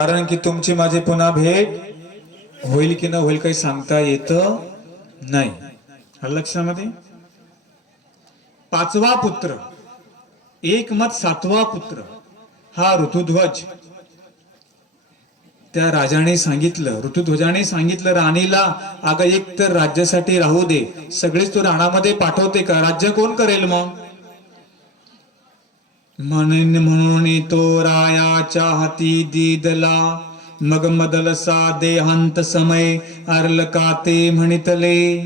कारण की तुमची माझी पुन्हा भेट होईल की न होईल काही सांगता येत नाही. लक्षामध्ये? पाचवा पुत्र एकमत सातवा पुत्र हा ऋतुध्वज. त्या राजाने सांगितलं ऋतुध्वजाने सांगितलं राणीला अगं एक तर राज्यासाठी राहू दे सगळेच तू राणामध्ये पाठवते का? राज्य कोण करेल मग? म्हणून म्हणून तो रायाच्या हाती दिदला. मग मदलसा देहांत समय अर्लकाते म्हणितले.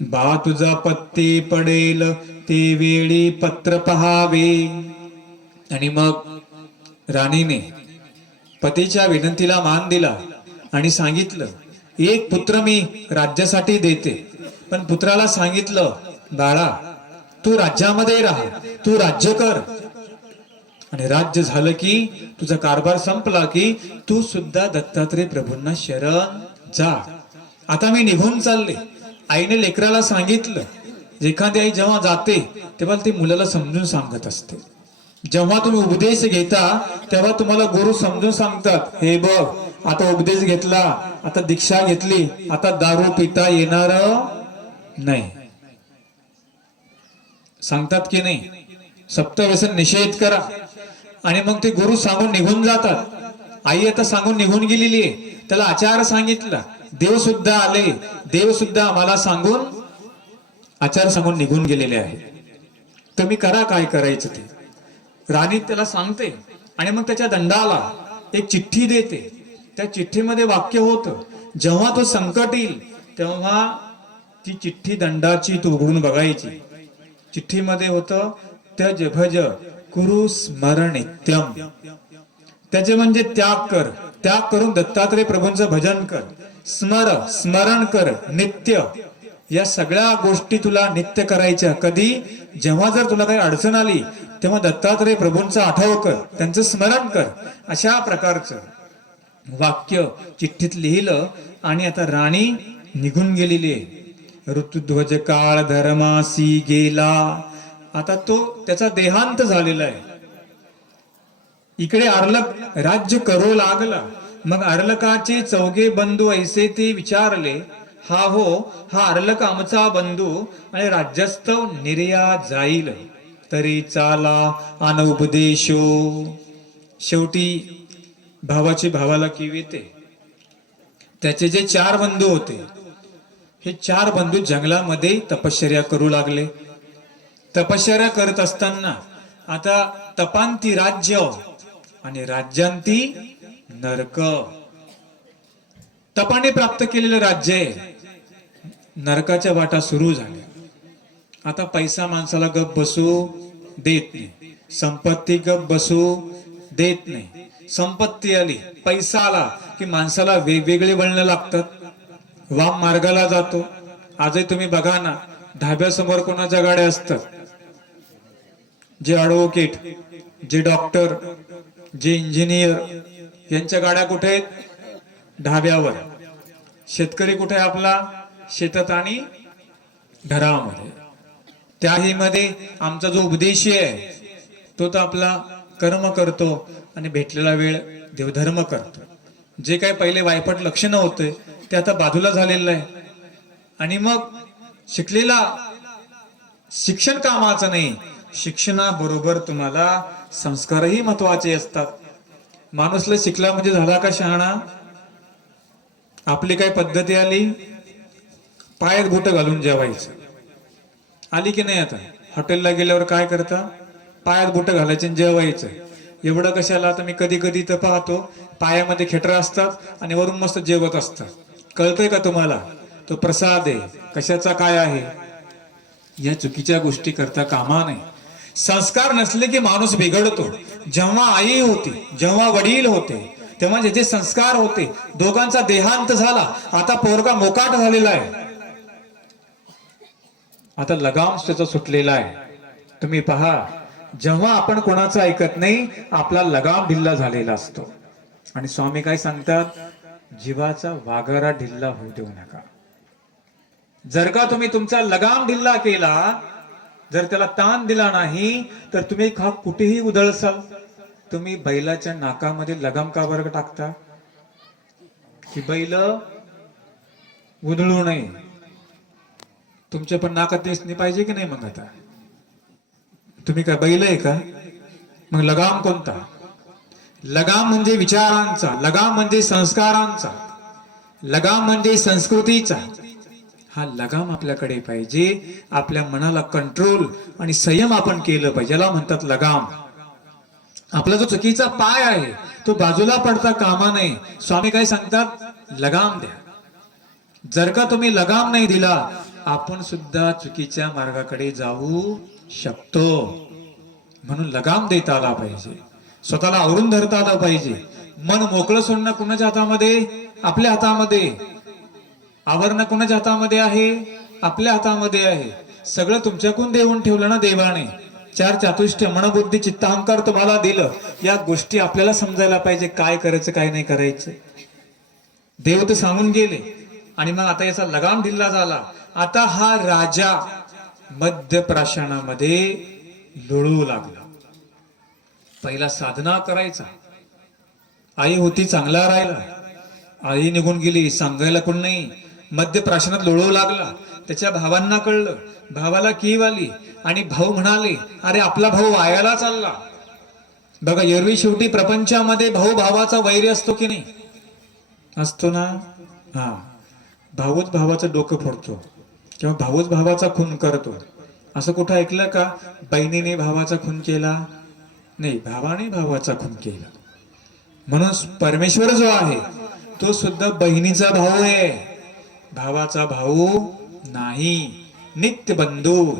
बा तुझा पत्ती पडेल ते वेळी पत्र पहावे. आणि मग राणीने पतीच्या विनंतीला मान दिला आणि सांगितलं एक पुत्र मी राज्यासाठी देते. पण पुत्राला सांगितलं बाळा तू राज्यामध्ये राहा तू राज्य कर. आणि राज्य झालं की तुझा कारभार संपला की तू सुद्धा दत्तात्रय प्रभूंना शरण जा. आता मी निघून चालले. आईने लेकराला सांगितलं एखादी आई जेव्हा जाते तेव्हा ती मुलाला समजून सांगत असते. जेव्हा तुम्ही उपदेश घेता तेव्हा तुम्हाला गुरु समजून सांगतात हे बघ आता उपदेश घेतला आता दीक्षा घेतली आता दारू पिता येणार नाही. सांगतात की नाही? सप्तव्यसन निषेध करा. आणि मग ते गुरु सांगून निघून जातात. आई आता सांगून निघून गेलेली आहे. त्याला आचार सांगितला. देव सुद्धा आले. देव सुद्धा आम्हाला सांगून आचार सांगून निघून गेलेले आहे. तुम्ही करा काय करायचं ते. राणी त्याला सांगते. आणि मग त्याच्या दंडाला एक चिठ्ठी देते. त्या चिठ्ठीमध्ये वाक्य होत. जेव्हा तो संकट येईल तेव्हा ती चिठ्ठी दंडाची तू उघडून बघायची. चिठ्ठीमध्ये होत त्या जभज कुरु स्मरणित्यम त्याचे म्हणजे त्याग कर. त्याग करून दत्तात्रय प्रभूंचं भजन कर. स्मर स्मरण कर. नित्य. या सगळ्या गोष्टी तुला नित्य करायच्या. कधी? जेव्हा जर तुला काही अडचण आली तेव्हा दत्तात्रय प्रभूंचा आठव कर. त्यांचं स्मरण कर. अशा प्रकारचं. वाक्य चिठ्ठीत लिहिलं आणि आता राणी निघून गेलेली आहे. ऋतुध्वज काळ धर्मासी गेला. आता तो त्याचा देहांत झालेला आहे. इकडे अर्लक राज्य करू लागला. मग अर्लकाचे चौघे बंधू ऐसे ते विचारले हा हो हा अर्लक आमचा बंधू आणि राज्यस्तव निर्या जाईल. तरी चाला अन उपदेशो. शेवटी भावाची भावाला किव येते. त्याचे जे चार बंधू होते हे चार बंधू जंगलामध्ये तपश्चर्या करू लागले. तपश्चर्या करत असताना आता तपांती राज्य आणि राज्यांती नरक. तपाने प्राप्त केलेलं राज्य आहे. नरकाच्या वाटा सुरू झाल्या. आता पैसा माणसाला गप बसू देत नाही. संपत्ती गप बसू देत नाही. संपत्ती आली पैसा आला की माणसाला वेगवेगळे वळणं लागतात. वाम मार्गाला जातो. आजही तुम्ही बघा ना ढाब्यासमोर कोणाच्या गाड्या असतात? जे ॲडव्होकेट जे डॉक्टर जे इंजिनियर यांच्या गाड्या कुठे आहेत? ढाब्यावर. शेतकरी कुठे आपला? शेतात आणि घरामध्ये. त्याही मध्ये आमचा जो उपदेशी आहे तो तर आपला कर्म करतो आणि भेटलेला वेळ देवधर्म करतो. जे काय पहिले वायपट लक्ष नव्हते ते आता बाजूला झालेलं आहे. आणि मग शिकलेला शिक्षण कामाचं नाही शिक्षणाबरोबर तुम्हाला संस्कारही महत्त्वाचे असतात. माणूसला शिकला म्हणजे झाला का शहाणा? आपली काय पद्धती आली? पायात बोट घालून जेवायचं. आली की नाही आता? हॉटेलला गेल्यावर काय करता? पायात बोट घालायचे आणि जेवायचं. एवढं कशाला? आता मी कधी कधी तर पाहतो पायामध्ये खेटर असतात आणि वरून मस्त जेवत असतात. कळतंय का तुम्हाला? तो प्रसाद आहे. कशाचा काय आहे? या चुकीच्या गोष्टी करता कामा नाही संस्कार नसले की माणूस बिघडतो. जेव्हा आई होती जेव्हा वडील होते तेव्हा ज्याचे संस्कार होते दोघांचा देहांत झाला. आता पोरगा मोकाट झालेला आहे. आता लगाम त्याचा सुटलेला आहे. तुम्ही पहा जेव्हा आपण कोणाचं ऐकत नाही आपला लगाम ढिल्ला झालेला असतो. आणि स्वामी काय सांगतात? जीवाचा वागारा ढिल्ला होऊ देऊ नका. जर का तुम्ही तुमचा लगाम ढिल्ला केला जर त्याला ताण दिला नाही तर तुम्ही हा कुठेही उधळसाल. तुम्ही बैलाच्या नाकामध्ये लगाम का बरं टाकता? की बैल उधळू नये. तुमच्या पण नाकात दिसणे पाहिजे की नाही मग आता? तुम्ही काय बैल आहे का? मग लगाम कोणता? लगाम म्हणजे विचारांचा लगाम म्हणजे संस्कारांचा लगाम म्हणजे संस्कृतीचा. हा लगाम आपल्याकडे पाहिजे. आपल्या मनाला कंट्रोल आणि संयम आपण केलं पाहिजे. याला म्हणतात लगाम. आपला जो चुकीचा पाय आहे तो बाजूला पडता कामा नये. स्वामी काय सांगतात? लगाम द्या. जर का तुम्ही लगाम नाही दिला आपण सुद्धा चुकीच्या मार्गाकडे जाऊ शकतो. म्हणून लगाम देता आला पाहिजे. स्वतःला आवरून धरता आलं पाहिजे. मन मोकळं सोडणं कुणाच्या हातामध्ये? आपल्या हातामध्ये. आवरणं कुणाच्या हातामध्ये आहे? आपल्या हातामध्ये आहे. सगळं तुमच्याकडून देऊन ठेवलं ना देवाने. चार चातुष्ट मनबुद्धी चित्तांकार तुम्हाला दिलं. या गोष्टी आपल्याला समजायला पाहिजे काय करायचं काय नाही करायचं. देव तर सांगून गेले. आणि मग आता याचा लगाम दिला झाला. आता हा राजा मध्य प्राशनामध्ये लुळू लागला. पहिला साधना करायचा. आई होती चांगला राहिला. आई निघून गेली सांगायला कोण नाही. मध्य प्राशनात लोळू लागला. त्याच्या भावांना कळलं. भावाला कीव आली आणि भाऊ म्हणाले अरे आपला भाऊ वायाला चालला. बघा एरवी शेवटी प्रपंचामध्ये भाऊ भावाचा वैरी असतो की नाही? असतो ना. हा. भाऊच भावाचं डोकं फोडतो किंवा भाऊच भावाचा खून करतो. असं कुठं ऐकलं का? बहिणीने भावाचा खून केला? नाही भावाने भावाचा खून केला. म्हणून परमेश्वर जो आहे तो सुद्धा बहिणीचा भाऊ आहे. भावाचा भाऊ नाही. नित्य बंधू.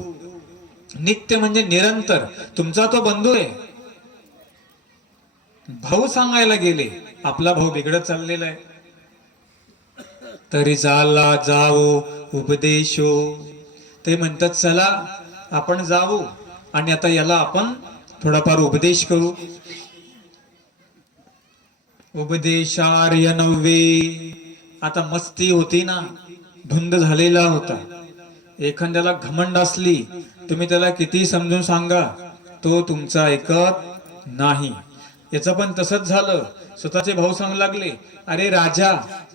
नित्य म्हणजे निरंतर. तुमचा तो बंधू आहे. भाऊ सांगायला गेले आपला भाऊ बिघडत चाललेला आहे. तरी चालला जाओ उपदेशो. ते म्हणतात चला आपण जाऊ आणि आता याला आपण थोडाफार उपदेश करू. उपदेशार्य नव्हे आता मस्ती होती ना धुंद झालेला होता. एखाद्याला घमंड असली तुम्ही त्याला किती समजून सांगा तो तुमचा ऐकत नाही. याचं पण तसंच झालं. स्वतःचे भाऊ सांगू लागले अरे राजा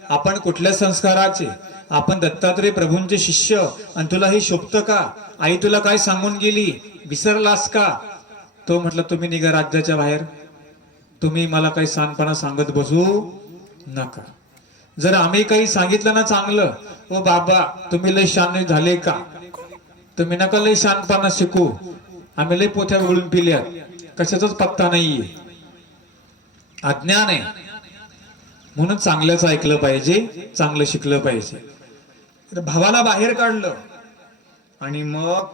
आपण कुठल्या संस्काराचे? आपण दत्तात्रय प्रभूंचे शिष्य आणि तुला हे शोभत का? आई तुला काय सांगून गेली? विसरलास का? तो म्हटलं तुम्ही निघा राज्याच्या बाहेर. तुम्ही मला काही सांगपणा सांगत बसू नका. जर आम्ही काही सांगितलं ना चांगलं ओ बाबा तुम्ही लय शान झाले का? तुम्ही नका लय शानपणा शिकू. आम्ही लय पोथ्या वळून पिल्यात. कशाचाच पत्ता नाहीये. अज्ञान आहे. म्हणून चांगलंच ऐकलं पाहिजे चांगलं शिकलं पाहिजे. तर भावाला बाहेर काढलं. आणि मग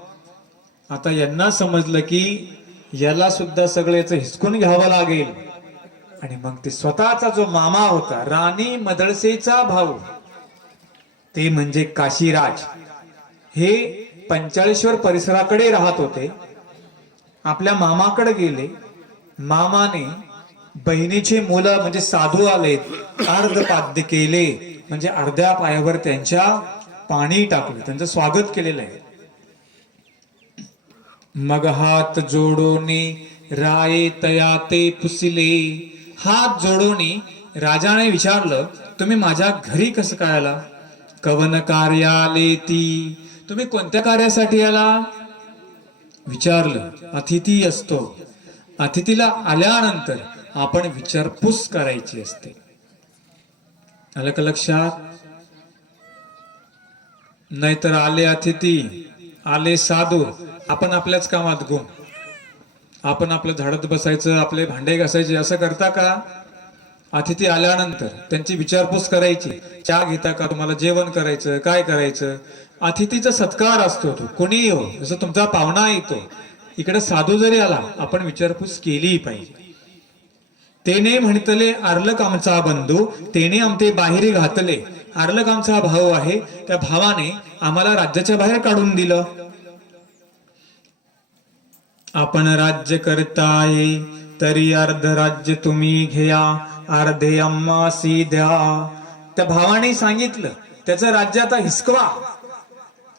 आता यांना समजलं की याला सुद्धा सगळ्याचं हिसकून घ्यावं लागेल. आणि मग ते स्वतःचा जो मामा होता राणी मदळसेचा भाऊ ते म्हणजे काशीराज. हे पंचाळेश्वर परिसराकडे राहत होते. आपल्या मामाकडे गेले. मामाने बहिणीचे मुलं म्हणजे साधू आलेत अर्धपाद्य केले. म्हणजे अर्ध्या पायावर त्यांच्या पाणी टाकले. त्यांचं स्वागत केलेलं आहे. मग हात जोडोने राये तया ते पुसले. हात जोडोनी राजाने विचारलं तुम्ही माझ्या घरी कसं काय आला? कवन कार्याले ती. तुम्ही कोणत्या कार्यासाठी आला? विचारलं अतिथी असतो. अतिथीला आल्यानंतर आपण विचारपूस करायची असते. आलं का लक्षात? नाहीतर आले अतिथी आले साधू आपण आपल्याच कामात गुम. आपण आपलं झाडत बसायचं आपले भांडे घासायचे असं करता का? अतिथी आल्यानंतर त्यांची विचारपूस करायची. चहा घेता का? तुम्हाला जेवण करायचं काय करायचं? अतिथीचा सत्कार असतो तो. कोणीही हो जसं तुमचा पाहुणा येतो. इकडे साधू जरी आला आपण विचारपूस केली पाहिजे. तेने म्हणतले आर्लक आमचा बंधू तेने आमचे बाहेर घातले. आर्लक आमचा भाऊ आहे. त्या भावाने आम्हाला राज्याच्या बाहेर काढून दिलं. आपण राज्य करताय तरी अर्ध राज्य तुम्ही घ्या अर्धे अम्मासी द्या. त्या भावाने सांगितलं त्याचं राज्य आता हिसकवा.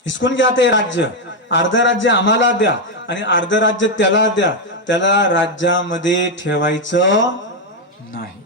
हिसकून घ्या ते राज्य. अर्ध राज्य आम्हाला द्या आणि अर्ध राज्य त्याला द्या. त्याला राज्यामध्ये ठेवायचं नाही.